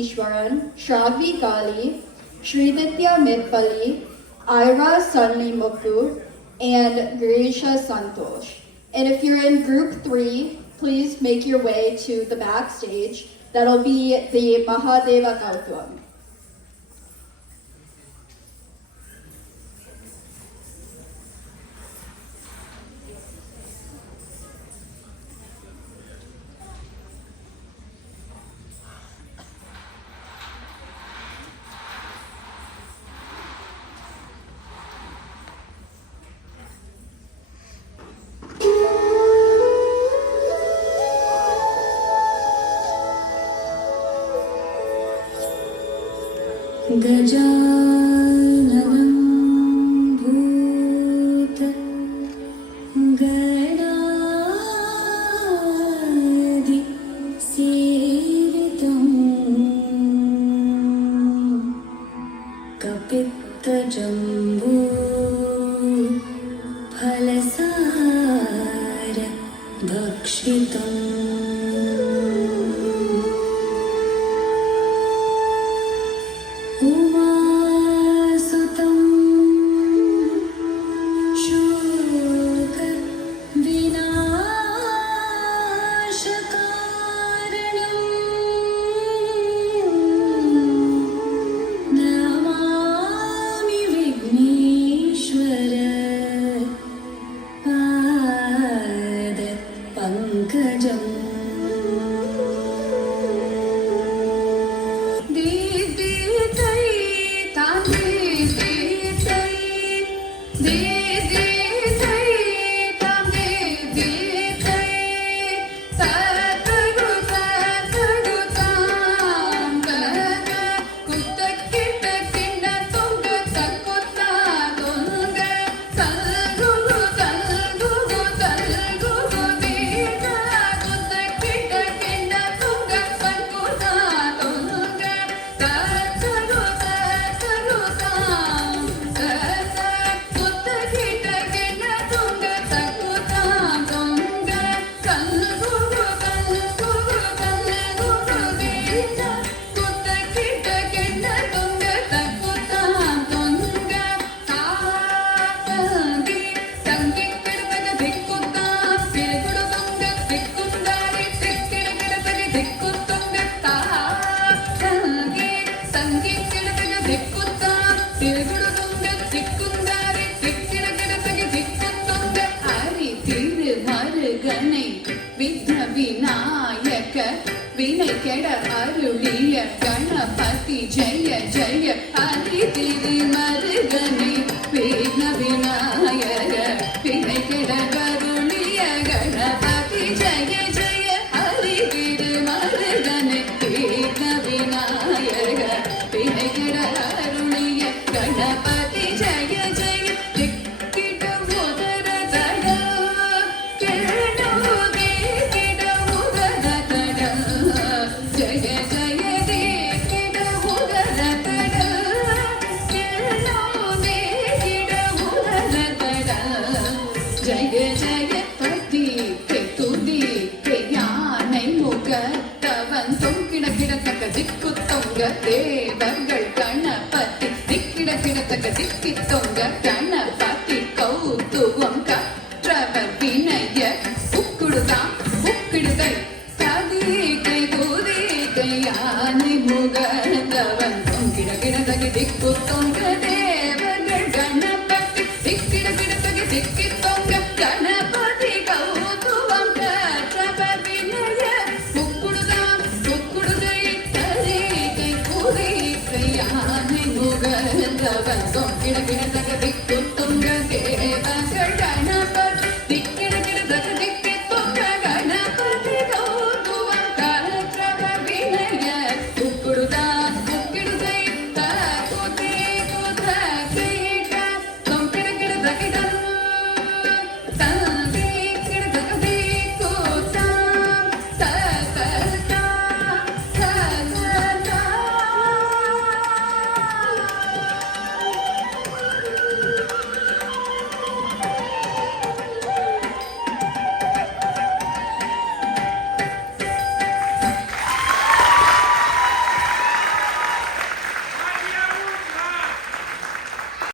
Ishwaran, Shravvi Gali, Sriditya Mitpalli, Ira Sanlimukku, and Grisha Santosh. And if you're in group 3, please make your way to the backstage. That'll be the Mahadeva Kautuam. गजाननं भूतगणादिसेवितं कपित्तजम्बू फलसार भक्षितम् उमासुतं शोकविनाशकारणं Namami Vighneshwar पादपङ्कजम् विनयकेड अरुलिय Ganpati जय जय हरि तिरुमरुगने विघ्न विनायक विनयकेड अरुलिय गणपति जय जय हरि तिरुमरुगने विघ्न विनायक विनयकेड अरुलिय गणपति जय जय தேவர்கள் கணபதி திக்கிட கிடத்தக்க திக்கி தொங்க கணபதி கௌதுவம் கற்றவர் வினய உக்குடுதான் உக்கிடுகை கதிகை தூதிகை யானை முகந்தவன் தொங்கிட கிடத்தக திக்கு தொங்க தேவர்கள் கணபதி திக்கிட கிடத்தக திக்கி தொங்க கணபதி கௌதுவம் கற்றவர் வினய உக்குடுதான் உக்குடுகை யானை முகந்தவன் தொங்கிட கிடத்தக திக்கு